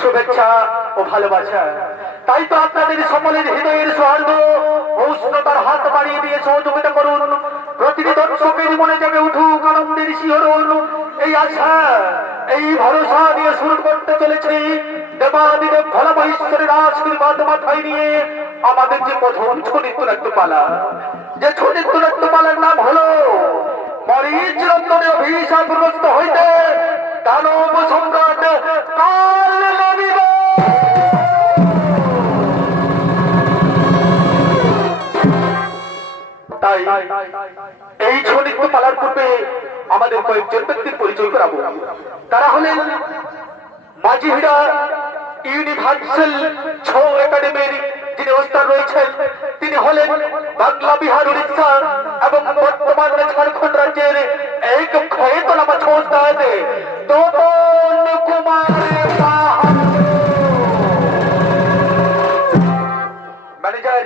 শুভেচ্ছা ও ভালোবাসা। তাই তো আপনাদের সকলের হৃদয়ের সৌহার্দ্য ও উষ্ণতার হাত বাড়িয়ে দিয়ে সহযোগিতা করুন। প্রতিটি দর্শকের মনে জেগে উঠুক আনন্দের শিহরণ। এই আশা, এই ভরসা নিয়ে শুরু করতে চলেছি দেবাদিদেব ভোলা ঈশ্বরের আশীর্বাদ মাথায় নিয়ে আমাদের যে প্রথম ছনিত্য নাট্যপালা, যে ছনিত্য নাট্যপালার নাম হলো মরিচ রন্ধনে অভিশাপগ্রস্ত হইতে দানব সম্রাট কাল নামিব। তাই এই ছনিত্য পালার পূর্বে আমাদের কয়েকজন ব্যক্তির পরিচয় করাবো। তারা হলেন মাঝিহিরা ইউনিভার্সাল ছৌ একাডেমির যিনি ওস্তাদ রয়েছেন, তিনি হলেন বাংলা, বিহার, উড়িষ্যা এবং বর্তমানে ঝাড়খণ্ড রাজ্যের এক ক্ষয়তলা ছৌ ওস্তাদ তোপন কুমার ম্যানেজার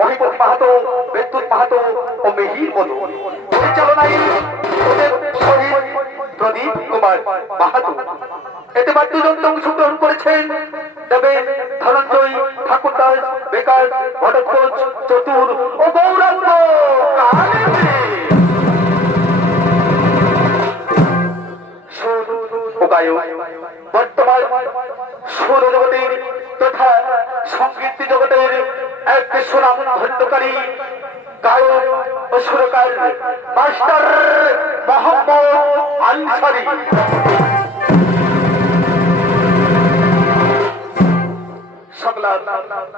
মহিপুর মাহাতো, বিদ্যুৎ মাহাতো ও মিহির মধু, পরিচালনায় শহীদ প্রদীপ কুমার মাহাতো। এতে বাদ্যযন্ত্র অংশগ্রহণ করেছেন দেবেন, ধনঞ্জয়, ঠাকুরদাস, বেকার, ভট্টোজ, চতুর ও গৌরাঙ্গ। বর্তমান সুর জগতের তথা সংগীত জগতের এক সুনাম ধন্যকারী গায়ক ও সুরকার মাস্টার মোহাম্মদ আনসারী।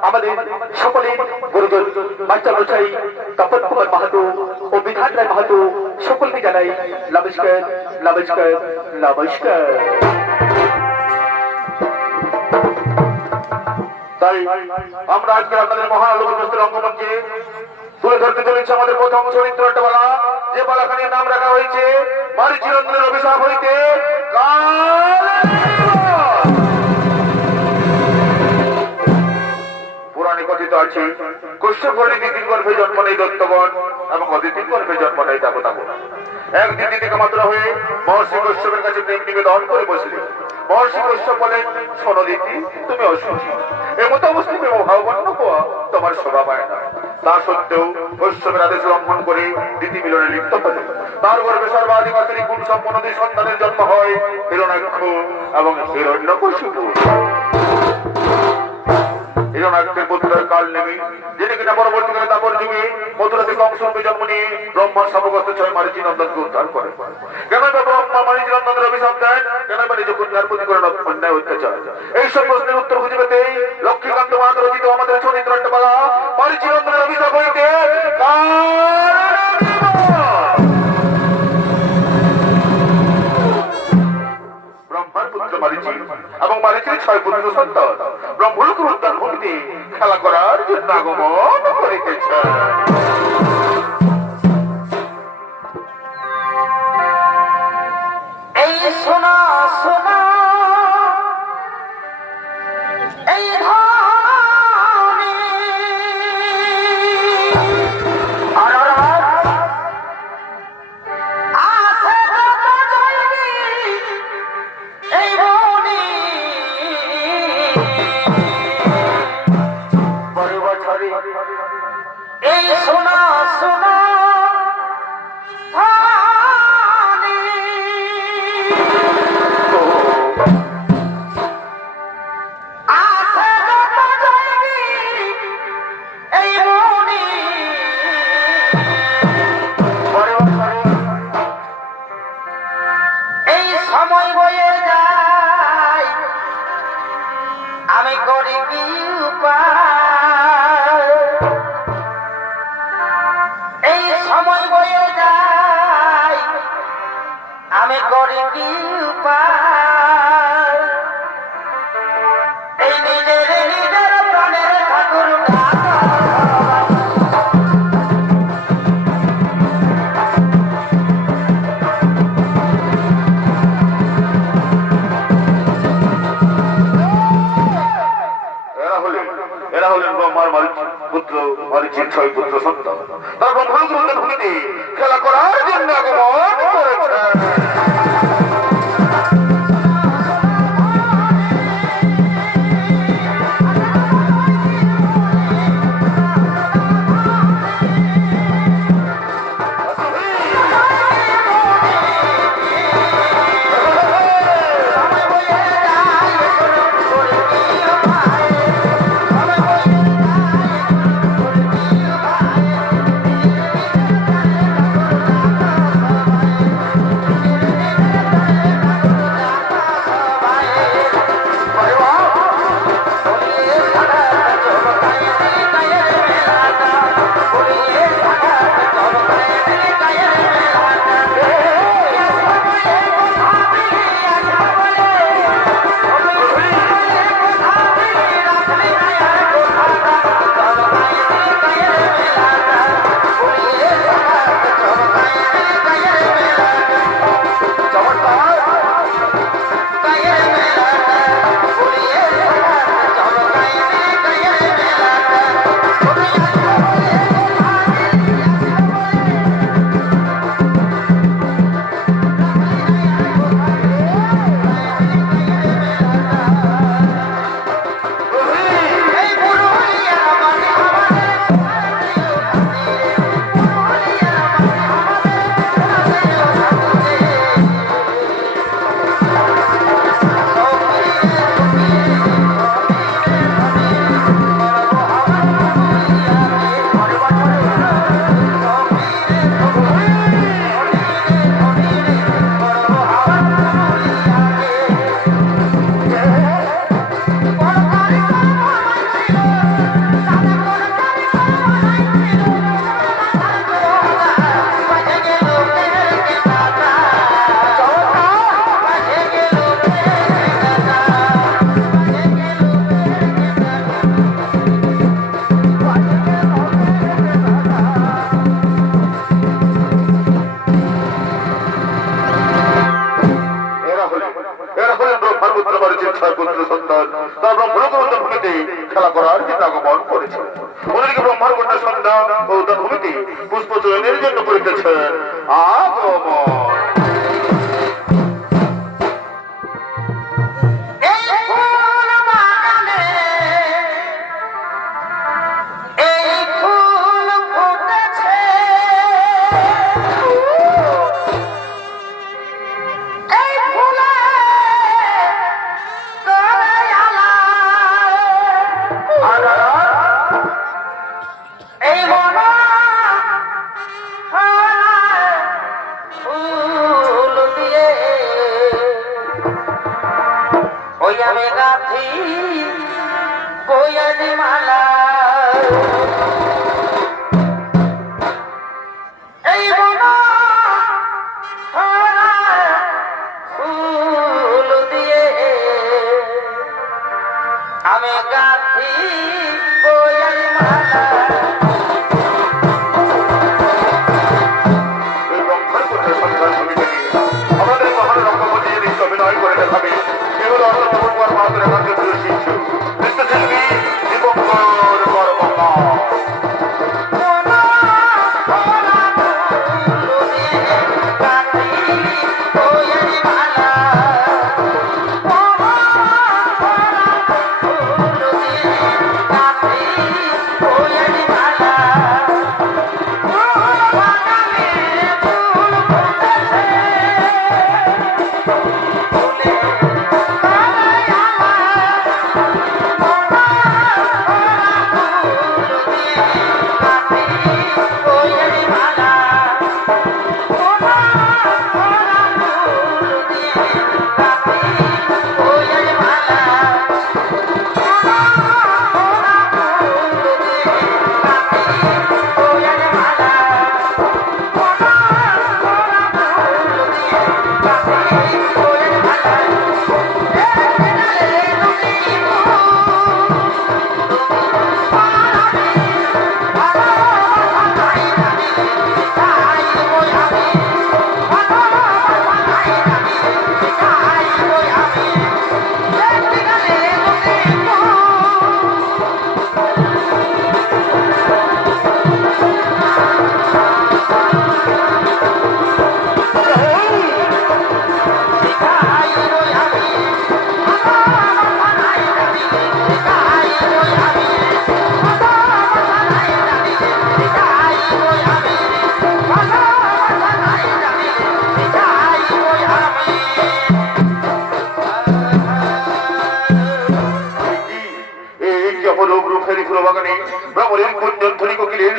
আমাদের সকলের গুরুজন মাস্টার মশাই তপন কুমার মাহাতো ও বিধান রায় মাহাতো সকলকে জানাই নমস্কার, নমস্কার, নমস্কার। তাই আমরা আজকে আপনাদের মহান আলোকপ্রস্তের রঙ্গমঞ্চে তুলে ধরতে চলেছি আমাদের প্রথম চরিত্র একটা পালা, যে পালাখানির নাম রাখা হয়েছে মরিচি রন্ধনের অভিশাপ হইতে পুরাণে কথিত আছে কশ্যপ বলে দিদির গর্ভে জন্ম নেই দত্তগণ এবং অদিতির গর্ভে জন্ম নেই দেবতাগণ। একদিন দিদিকে মাত্র হয়ে মহর্ষি কশ্যপের কাছে প্রেম নিবেদন করে বসলেন। মহর্ষি কশ্যপ বলেন, শোনো দিদি, তুমি অসুখী, এমত অবস্থায় প্রেম ভাববন্ন হওয়া তোমার শোভা পায় না। তা সত্ত্বেও কশ্যপের আদেশ লঙ্ঘন করে দিদি মিলনে লিপ্ত হলেন। তার গর্ভে সর্বাধিক আশ্রী গুণ সম্পন্ন দুই সন্তানের জন্ম হয়, হিরণ্যাক্ষ এবং হিরণ্যকশিপু। হিরণ্যাক্ষের পুত্র কাল নেমি, যিনি কিনা পরবর্তীকালে তাপর যুগে মথুরাতে কংসরূপে জন্ম নিয়ে ব্রহ্মার শাপগ্রস্ত ছয় মারিচি নন্দনকে উদ্ধার করেন। কেন ব্রহ্মা মারিচি নন্দনের অভিশাপ দেন? কেন নিজ কন্যার প্রতি করেন অন্যায় অত্যাচার? এইসব প্রশ্নের উত্তর খুঁজে পেতে লক্ষ্মীকান্ত মাহাতো রচিত আমাদের চরিত্র নাট্যপালা মারিচি নন্দনের অভিশাপ হইতে ব্রহ্মার পুত্র মারিচি এবং মারিচির ছয় পুত্র সন্তান ব্রহ্মলোক উদ্যান ভূমিতে খেলা করার জন্য আগমন করিতেছে। এই সোনা সোনা এই সোনা সোনা এই সময় বয়ে যায়, আমি করি কি উপায়? এই সময় বয়ে যায়, আমি করি কি উপায়? এই নিজের নিজের প্রাণের ঠাকুর এরা হলেন ব্রহ্মার পুত্র মারিচির ছয় পুত্র সন্তান। তার ব্রহ্মলোক উদ্যান ভূমিতে খেলা করার জন্য আগমন করেছে। মানুষের 6 পুত্র সন্তান তার ব্রহ্মলোকের উদ্যানভূমিতে খেলা করার জন্য আগমন করেছিল। ওদেরকে ব্রহ্মার কন্যা সন্ধ্যা ও উদ্যানভূমিতে পুষ্প চয়নের জন্য করিতেছেন আগমন।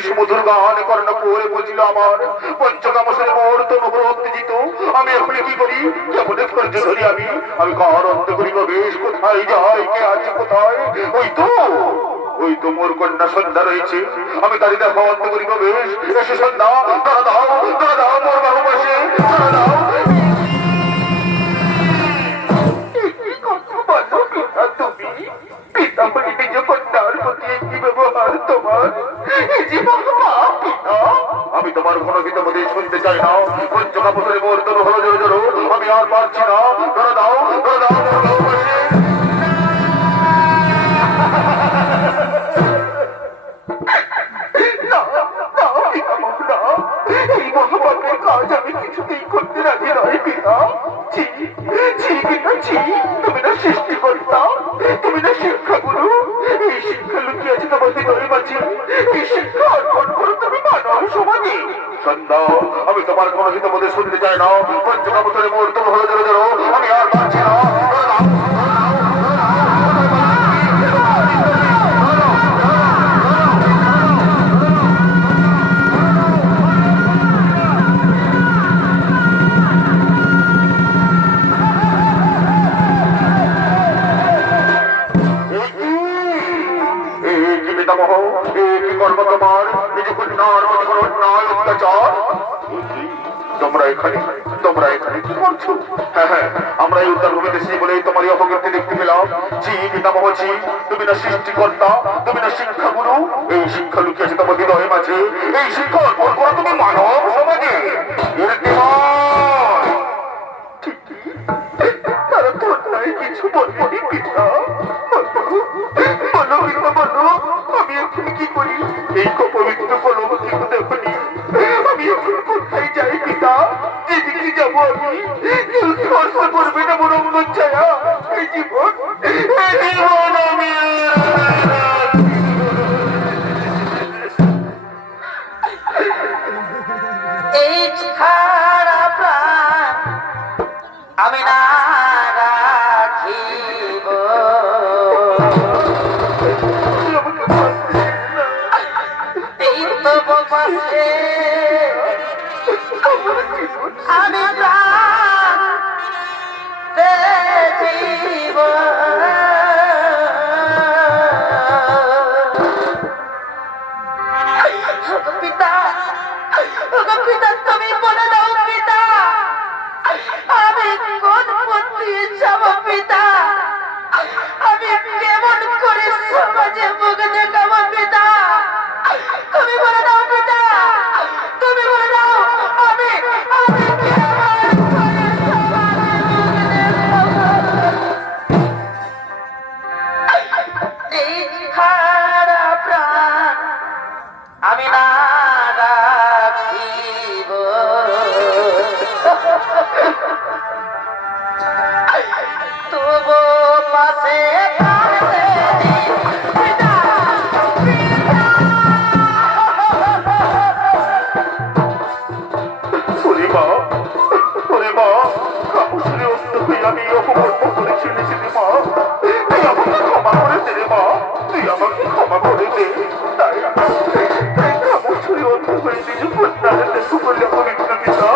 সুমধুর গান কর্ণপুরে বলছিল আমার পঞ্চকামসের মুহূর্ত উত্তেজিত। আমি এখন কি করি? কেমন ধৈর্য ধরি আমি কার অন্ত করিব বেশ, কোথায় যাই, কে আছে কোথায়? ওই তো মোর কন্যা সন্ধ্যা রয়েছে, আমি তারই দেখো অন্ত করিব বেশ। এসে সন্ধ্যা, তারা দাও মোর বাহু বসে, তারা দাও। আমি তোমার কোনো গীত মধ্যে শুনতে চাই না। পঞ্চকাপসের মুহূর্ত হলো জোর জোর, আমি আর পারছি না। ধরে দাও এই মহাপাপের কাজ আমি কিছুতেই করতে রাজি নয় পিতা। তুমি না সৃষ্টিকর্তা, তুমি না শিক্ষাগুরু। এই শিক্ষা লুকিয়ে আছে তোমাদের ঘরের মাঝে। এই শিক্ষা অর্পণ করো তুমি মানব সমাজে। সন্ধ্যা, আমি তোমার কোনো হিত মধ্যে শুনতে চাই না। পঞ্চকাপসের মুহূর্ত হলো জোর জোর, আমি আর পারছি না। তোমরা এখানে কি করছো? হ্যাঁ, আমরা এই উদ্যান ভূমিতে এসেছি বলে তোমারই অপকীর্তি দেখতে পেলাম। পিতামহ, তুমি না সৃষ্টিকর্তা, তুমি না শিক্ষাগুরু। এই শিক্ষা লুকিয়ে আছে তোমার হৃদয়ের মাঝে। এই শিক্ষা অর্পণ করো তুমি মানব সমাজে। তারা তোর নাই কিছু বলি পিতা, বলো পিতা বলো, আমি এখন কি করি? এই পবিত্র কলম কিন্তু দেখনি, আমি এখন কোথায় যাই পিতা? যেদিকে যাবো আমি কেউ স্পর্শ করবে না বরং ছায়া। এই জীবন আমি এই ছাড়া প্রাণ আমি না রাখিব, এই তো পাশে আমি প্রাণ দিব। পিতা, পিতা তুমি বলে দাও পিতা, আমি কোন পথ দিয়ে যাব পিতা? আমি কেমন করে সমাজে মুখ দেখাবো পিতা? তুমি বলে দাও পিতা, তুমি বলে দাও আমি আমি কেমন করে সমাজে মুখ দেখাবো? এই খারাপ প্রাণ আমি না রাখিব, তবু পাশে থাকতে পিতা, ওরে মা, ওরে মা, কাপুসুরে অন্ত হয়ে আমি অপকর্ম করেছিলি মা, তুই আমাকে ক্ষমা করে দে রে মা, তুই আমাকে ক্ষমা করে দে। তাই কাপুসুরে অন্ত হয়ে নিজ কন্যার দেখু বললে পবিত্র পিতা,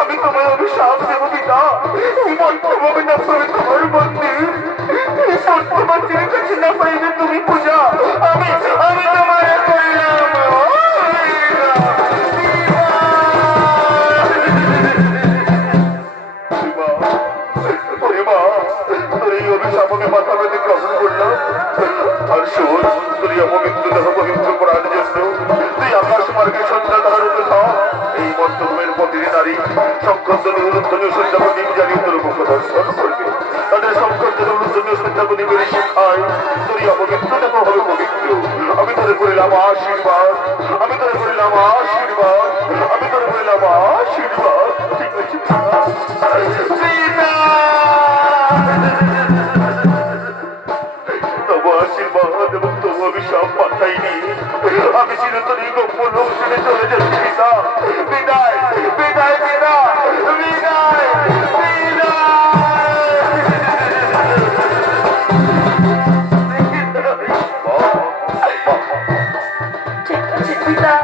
আমি তোমায় অভিশাপ দেব পিতা। এই মন্ত্রভাবে না করে তোমার মন্দির, এই মন্ত্রমান্দিরের কাছে না পাইবে তুমি পূজা, আমি আমি তোমায় করিলাম। আমি মাথা পেতে গ্রহণ করলাম। আর শোন, তুই অপবিত্র দেহ পবিত্র করার জন্য তুই আকাশ মার্গে সন্ধ্যা তাহার উপরে থাক। এই মধ্যমের প্রতিটি নারী সংকর্ষণের উলুধ্বনীয় সন্ধ্যাপতি জানিয়ে তোর মুখ দর্শন করবে। তাদের সংকর্ষণের উলুধ্বনীয় সন্ধ্যাপতি বেড়ে শিখায় তুই অপবিত্র দেহ হবে পবিত্র। আমি তোরে করিলাম আশীর্বাদ, আমি তোরে করিলাম আশীর্বাদ, আমি তোরে করিলাম আশীর্বাদ। ঠিক আছে তবু আশীর্বাদ এবং তবু অভিশাপ পাঠাইনি। আমি চিরতরই গোপন ছেড়ে চলে যাচ্ছি পিতা। বিদায় বিদায় পিতা, বিদায় ঠিক আছে পিতা,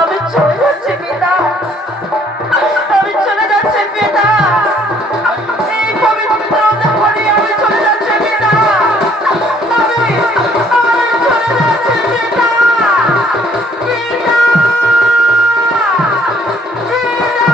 আমি চলে যাচ্ছি পিতা, আমি চলে যাচ্ছি পিতা, এই পবিত্র দেবনী আমি চলে যাচ্ছি পিতা, আমি চলে যাচ্ছি পিতা, পিতা, পিতা।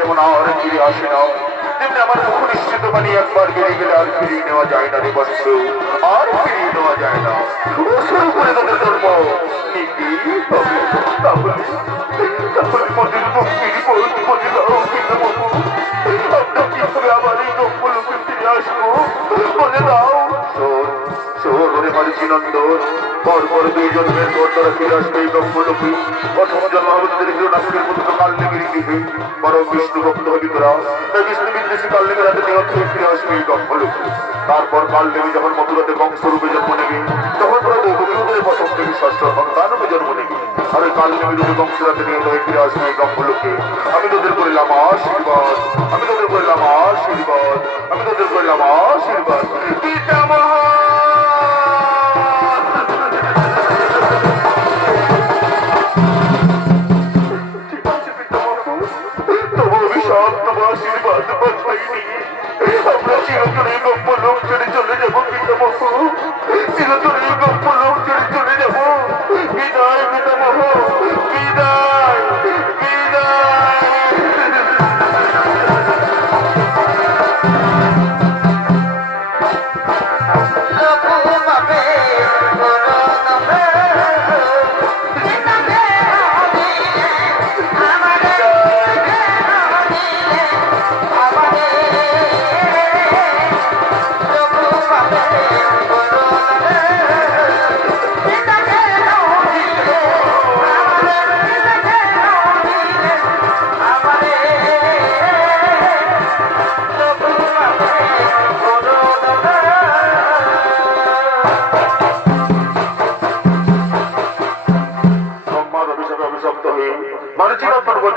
যেমন আর ফিরে আসে না, তেমনি আমার মুখ নিশ্চিত বাণী একবার বেরিয়ে গেলে আর ফিরিয়ে নেওয়া যায় না রে বৎস, আর ফিরিয়ে নেওয়া যায় না। ও শুরু করে তাদের ধর্ম নীতি হবে। তাহলে মন্দির মুক্তির পথ বলে দাও পিতামহ, আমরা কিভাবে আবার এই নব্যলোকে ফিরে আসবো বলে দাও। শোন শোন ওরে মারিচি নন্দন, পরপর 2 জন্মের পর তারা ফিরে আসবে এই ব্রহ্মলোকে। প্রথম জন্ম হবে তাদের হিরণাক্ষের মতো কাল নেগির গৃহে, বরং বিষ্ণু ভক্ত হবি তোরা, তাই বিষ্ণু বিদ্বেষী কাল নেগের হাতে নিহত হয়ে ফিরে আসবে এই ব্রহ্মলোকে। তারপর কাল নেমে যখন মথুরাতে বংশরূপে জন্ম নেবে, তখন তোরা দেবকীদের প্রথম থেকে ষষ্ঠ সন্তানরূপে জন্ম নেবে। আর ওই কাল নেমে রূপে বংশরাতে নিহত হয়ে ফিরে আসবে এই ব্রহ্মলোকে। আমি তোদের করিলাম আশীর্বাদ, আমি তোদের করিলাম আশীর্বাদ, আমি তোদের করিলাম আশীর্বাদ। পিতামহ আশীর্বাদ পাইনি, আমরা চিরতরে গপ্প লোক ছেড়ে চলে যাবো পিতামহ, চিরতরে গপ্প লোক ছেড়ে চলে যাবো। বিদায় পিতামহ, বিদায় বিদায়।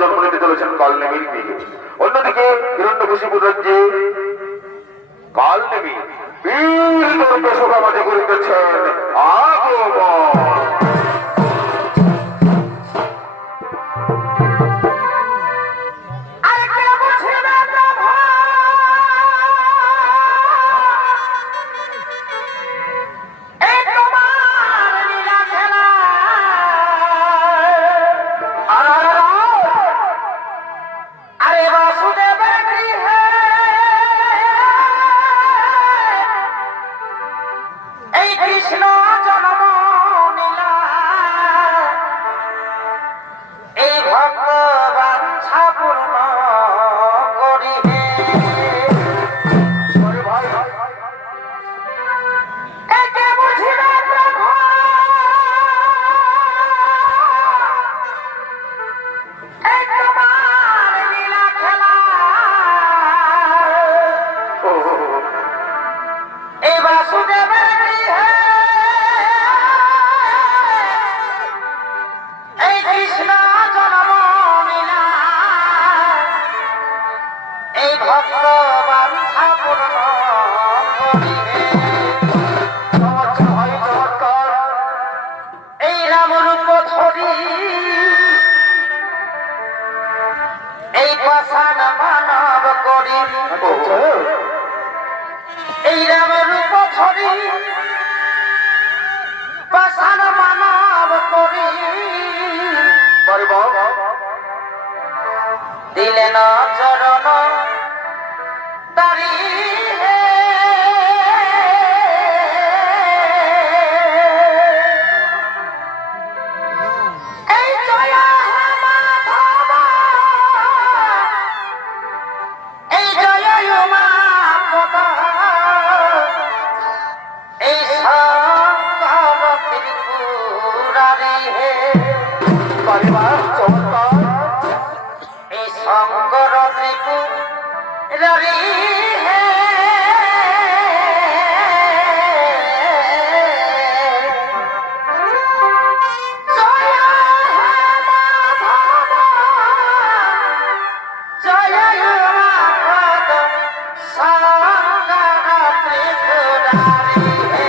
জন্ম নিতে চলেছেন কাল নেমির দিকে। অন্যদিকে হিরণ্যকশিপুর রাজ্যে কাল নেমি বীর সভা মাঝে করিতেছেন আগমন। দিলেন চরণ তারি এই জয় মাধব এই জয় উমাপদ এই শঙ্কর ত্রিপুরারি হে পরিবার চমৎকার শঙ্কর ত্রিপুরারি হে জয় মাধব জয় উমাপদ শঙ্কর ত্রিপুরারি হে।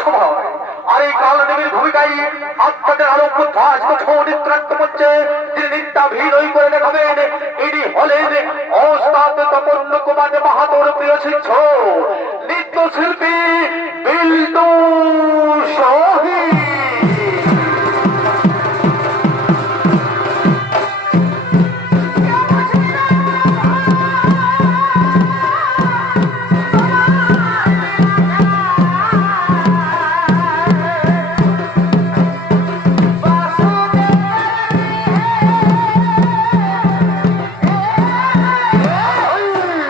সভায় আর এই কালদেবীর ভূমিকায় আপনাদের আলোক উদ্ভাসিত ছৌ নৃত্যাত্ম মঞ্চে তিনি নৃত্যাভিনয় করে দেখাবেন। ইনি হলেন ওস্তাদ তপন কুমার মাহাতোর প্রিয় শিষ্য নৃত্যশিল্পী বিল্টু শহীদ।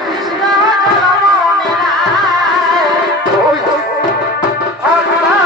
কৃষ্ণ জনমনে রায়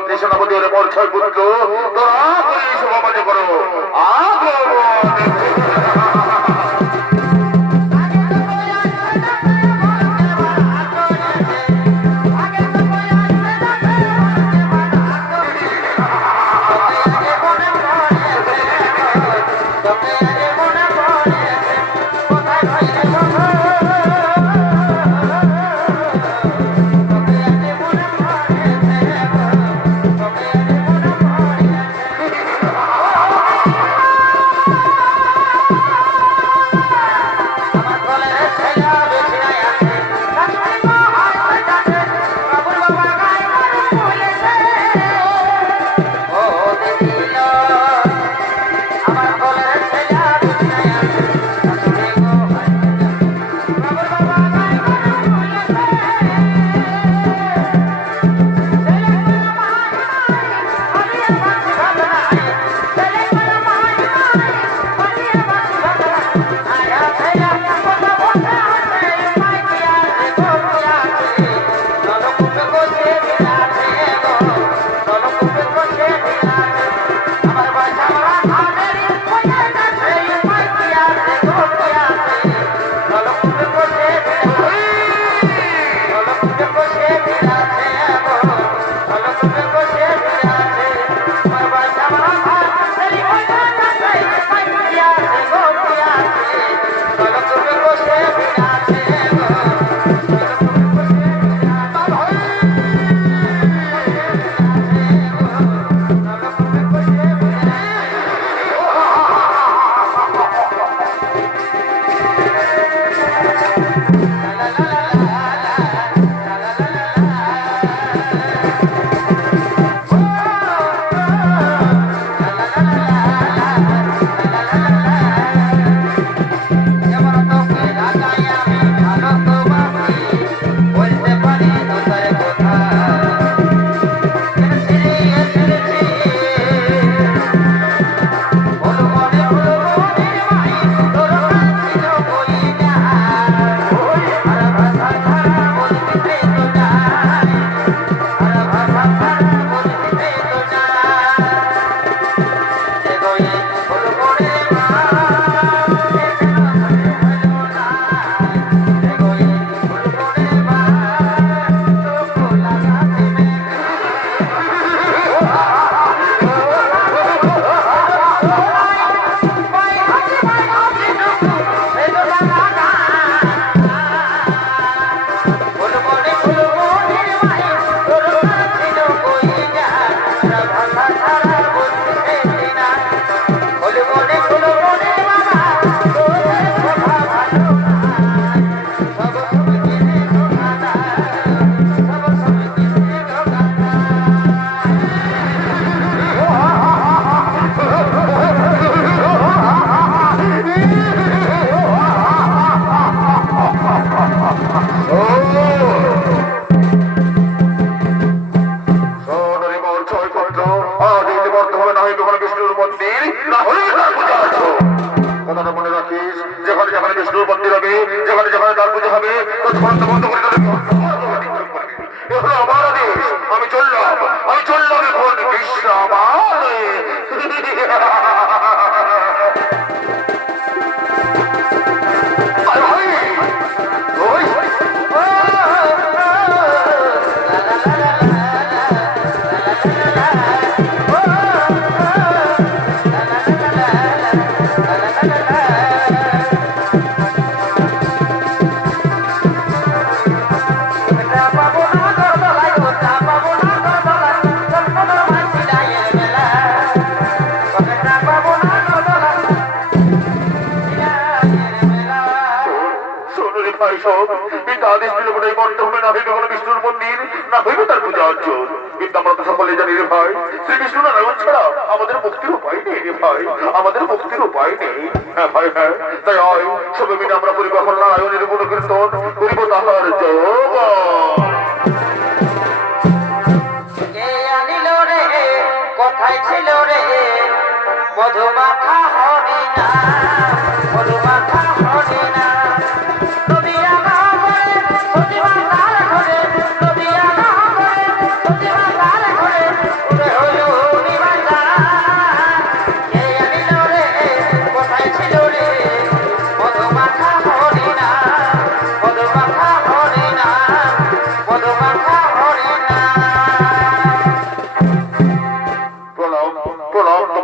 মন্ত্রী সেনাপতি হলে পরিচয় পুত্র তোরা করে এই সমাজ করো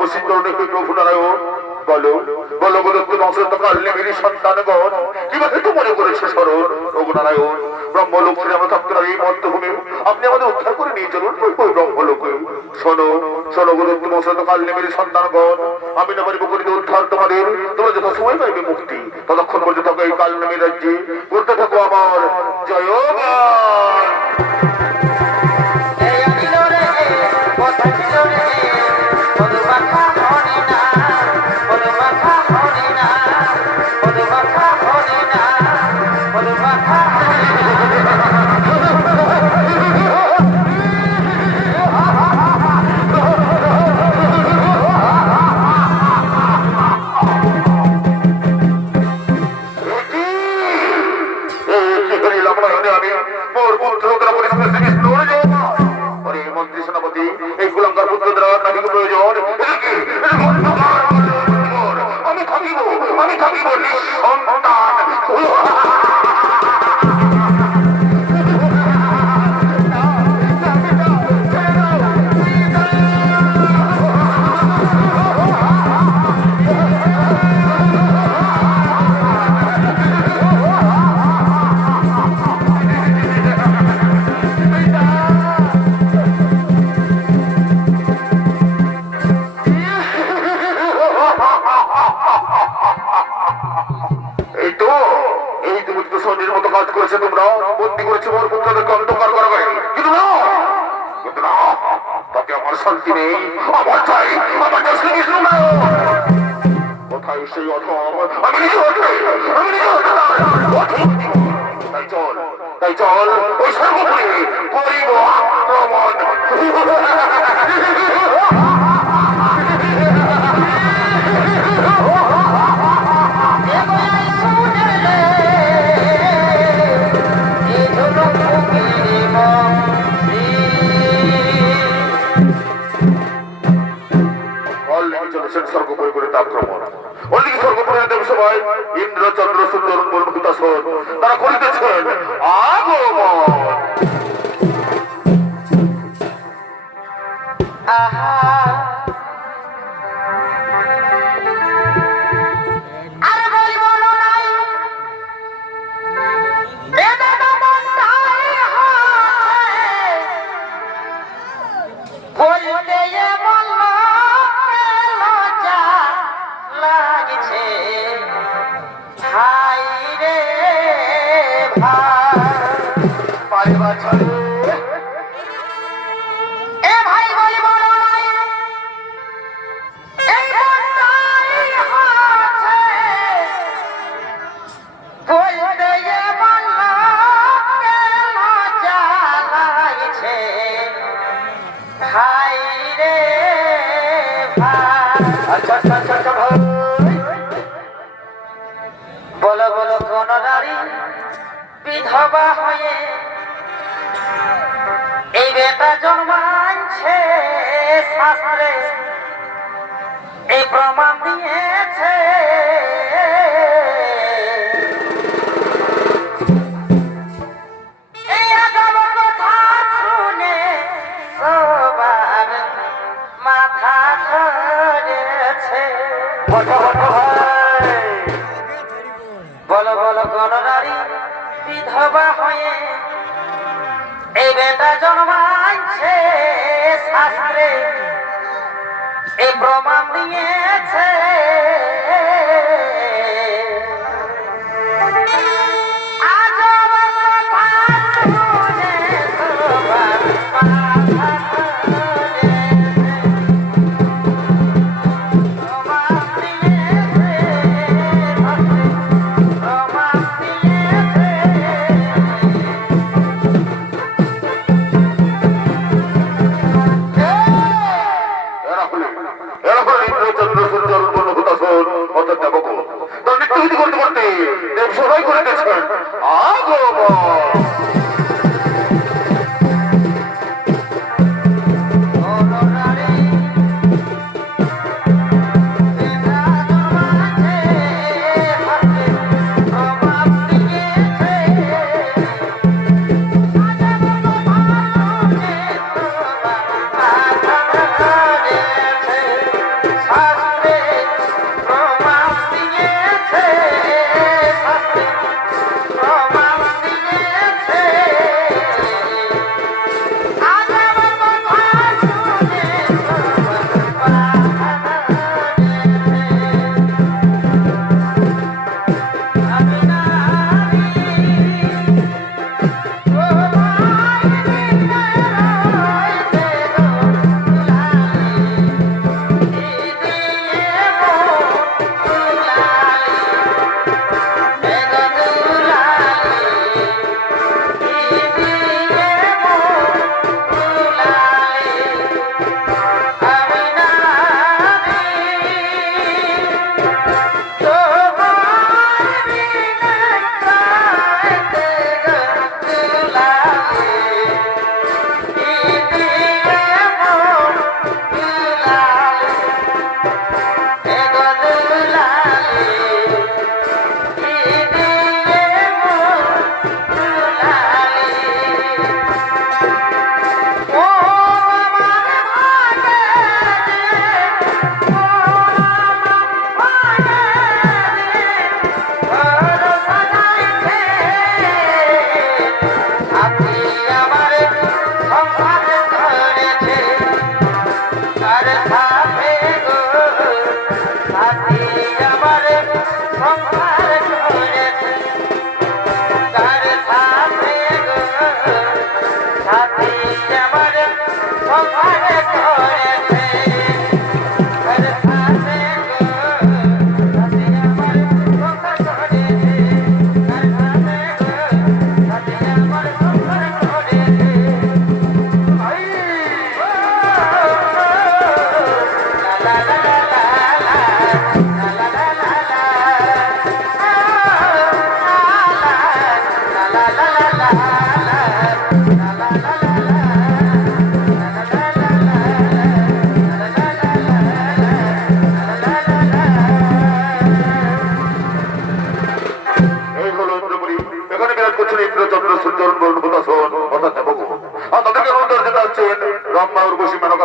তাপসী করণে প্রভু নারায়ণ বলো বলো বলো তুমি অসন্ত কালনেমির সন্তানগণ কিভাবে তো মনে করেছে স্মরণ ওগো নারায়ণ ব্রহ্মলোক ছিল আমরা থাকতে এই মধ্যভূমি আপনি আমাদের উদ্ধার করে নিয়ে চলুন ওই ব্রহ্মলোকে শোনো শোনো গুরু তুমি অসন্ত কালনেমির সন্তানগণ আমি না পারিব করিতে উদ্ধার তোমাদের তোমরা যত সময় পাইবে মুক্তি ততক্ষণ পর্যন্ত থাকো এই কালনেমির রাজ্যে করতে থাকো আমার জয়গান। শান্তি নেই আমার চাই আমার শ্রীকৃষ্ণ কোথায় সেই অধম আমি নিজে তাই চল ওই সর্বোপরি করিব আক্রমণ। ইন্দ্র চন্দ্র সুন্দর বরুণ তারা করিতেছেন আগমন। বলো বলো কোন নারী বিধবা হয়ে এই বেটা জন্মাচ্ছে শাস্ত্রে এই প্রমাণ দিয়েছে এই আগাম কথা শুনে সবার মাথা ধরেছে। বলো বলো কোন নারী বিধবা হয়ে এই বেটা জন্মাচ্ছে শাস্ত্রে এই প্রমাণ দিয়েছে ইন্দ্র চন্দ্র সূর্য বরুণ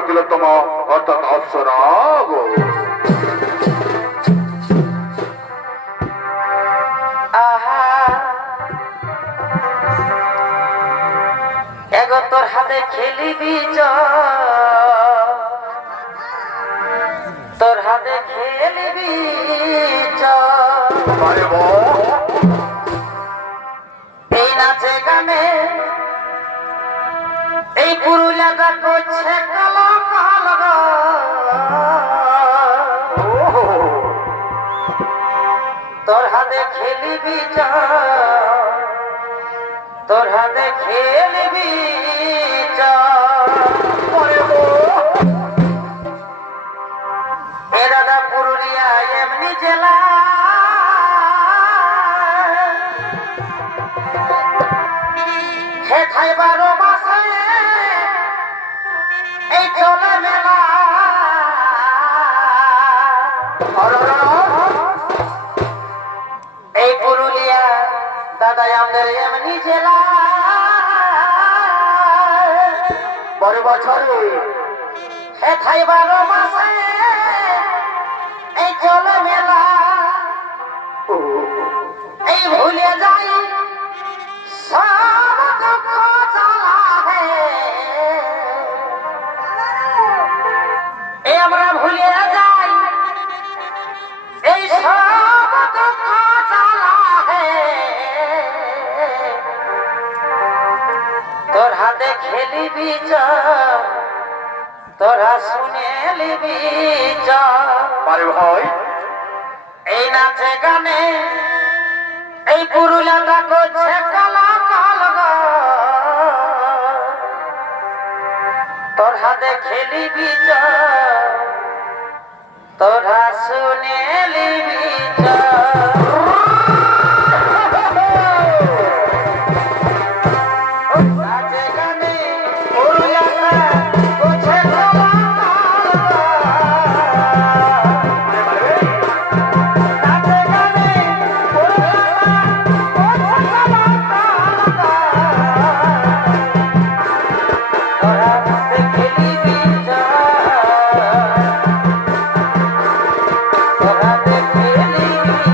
তিলোত্তমা অর্থাৎ অপ্সরা গো। আহা এগো তোর হাতে খেলিবি তোর হাতে খেলিবি আরে বাহ, এই নাচে গানে এই পুরুলিয়াটা করছে কালো কালো গো। তোর হাতে খেলিবি তোর হাতে খেলিবি এ দাদা পুরুলিয়া এমনি জেলা হেঠাই 12 মাসে এই চলে মেলা এই পুরুলিয়া দাদা আমাদের এমনি জেলা পরে বছরে হেঠাই 12 মাসে এই চলে মেলা এই ভুলে যাই সব দুঃখ জ্বালা হে এই আমরা ভুলে যাই এই সব দুঃখ জ্বালা হে তোর হাতে খেলিবি তোরা শুনে লিবি আরে ভাই এই নাচে গানে এই পুরুলিয়াটা করছে কালা কাল গো। তোর হাতে খেলিবি তোরা শুনে লিবি নাচে গানে পুরুলিয়াটা করছে কালা কাল গো। নাচে গানে পুরুলিয়াটা করছে কালা কাল গো। তোরা খেলিবি তোরা খেলিবি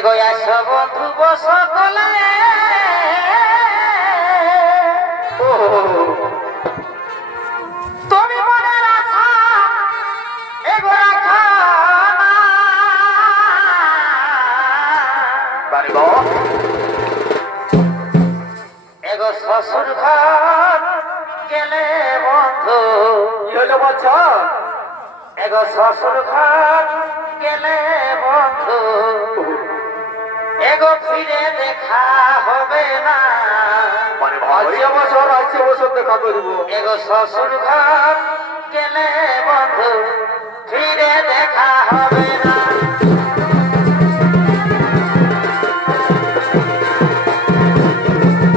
এগো আসো বন্ধু বসো কোলে তুমি মনের আশা এগো রাখো বাড়িবো এগো শ্বশুর ঘর গেলে বন্ধু কি হলো বাচ্চা? এগো শ্বশুর ঘর গেলে বন্ধু এগো ফিরে দেখা হবে না মানে ভাই আজকে বছর দেখা করব। এগো শ্বশুর ঘর গেলে বন্ধু ফিরে দেখা হবে না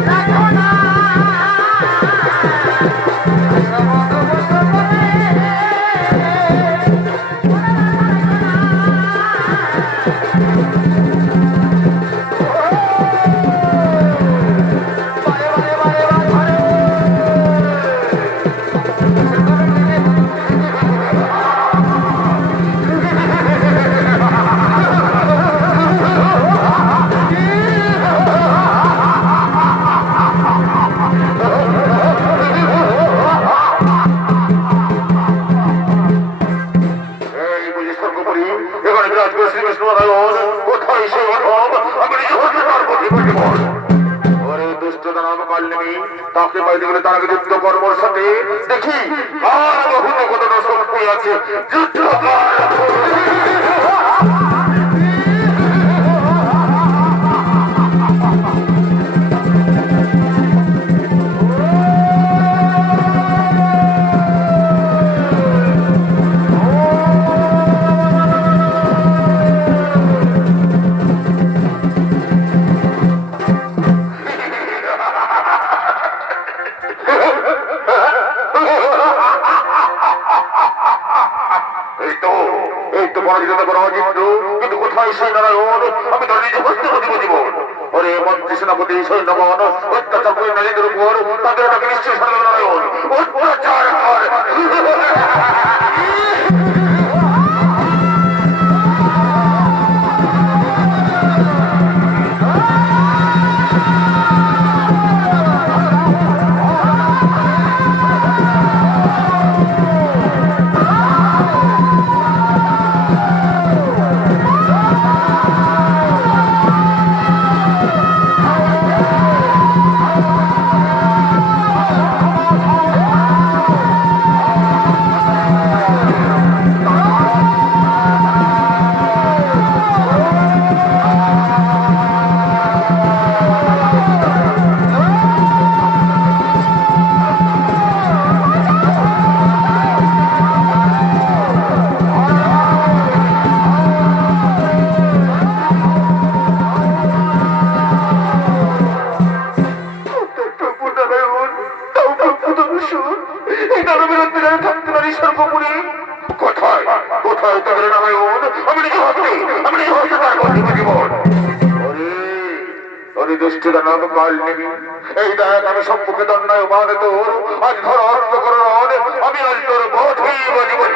রাখো না, আসো বন্ধু বসো কোলে। এই বুঝি স্বর্গপুরী এখানে বিরাজ করে শ্রী বিষ্ণুনারায়ণ কোথায় সে অধম আমি নিজে হতে পারবো জীবন ওরে দুষ্ট দানব কাল নেমি তাকে পাইতে গেলে তার আগে যুদ্ধ কর্মর সাথে দেখি আর বহু কতটা শক্তি আছে যুদ্ধ এই তো পরাজিত করা অজিত কিন্তু কোথায় সেই নারায়ণ আমি তার নিজে হস্তে দিব জীবন ওরে মন্ত্রী সেনাপতি সৈন্যগণ অত্যাচার করে নারীদের উপর তাদের ওটাকে নিশ্চয় সারল নারায়ণ অত্যাচার কর কোথায় কোথায় তাদের নারায়ণ আমি নিজে হতে পারবো জীবন ওরে দুষ্ট দানব কাল নেবি এই দেখ আমি সম্মুখে দণ্ডায় মানে তোর আজ ধর অর্থ করণ আমি আজ তোর বোধ হইব জীবন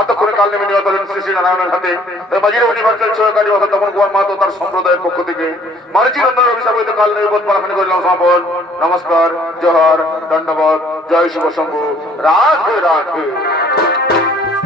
এতক্ষণে কাল নেমে নিহত হলেন শ্রী শ্রী নারায়ণের হাতে। তাই বাজির অনিবার্যের সহকারী অর্থাৎ তমন কুমার মাহাতো তার সম্প্রদায়ের পক্ষ থেকে মার্জি রন্ধনের অভিশাপ হইতে কাল নির্বোধ পালাখানি করিলাম সমাপন। নমস্কার, জোহার, দণ্ডবত, জয় শিব শম্ভু, রাধে রাধে।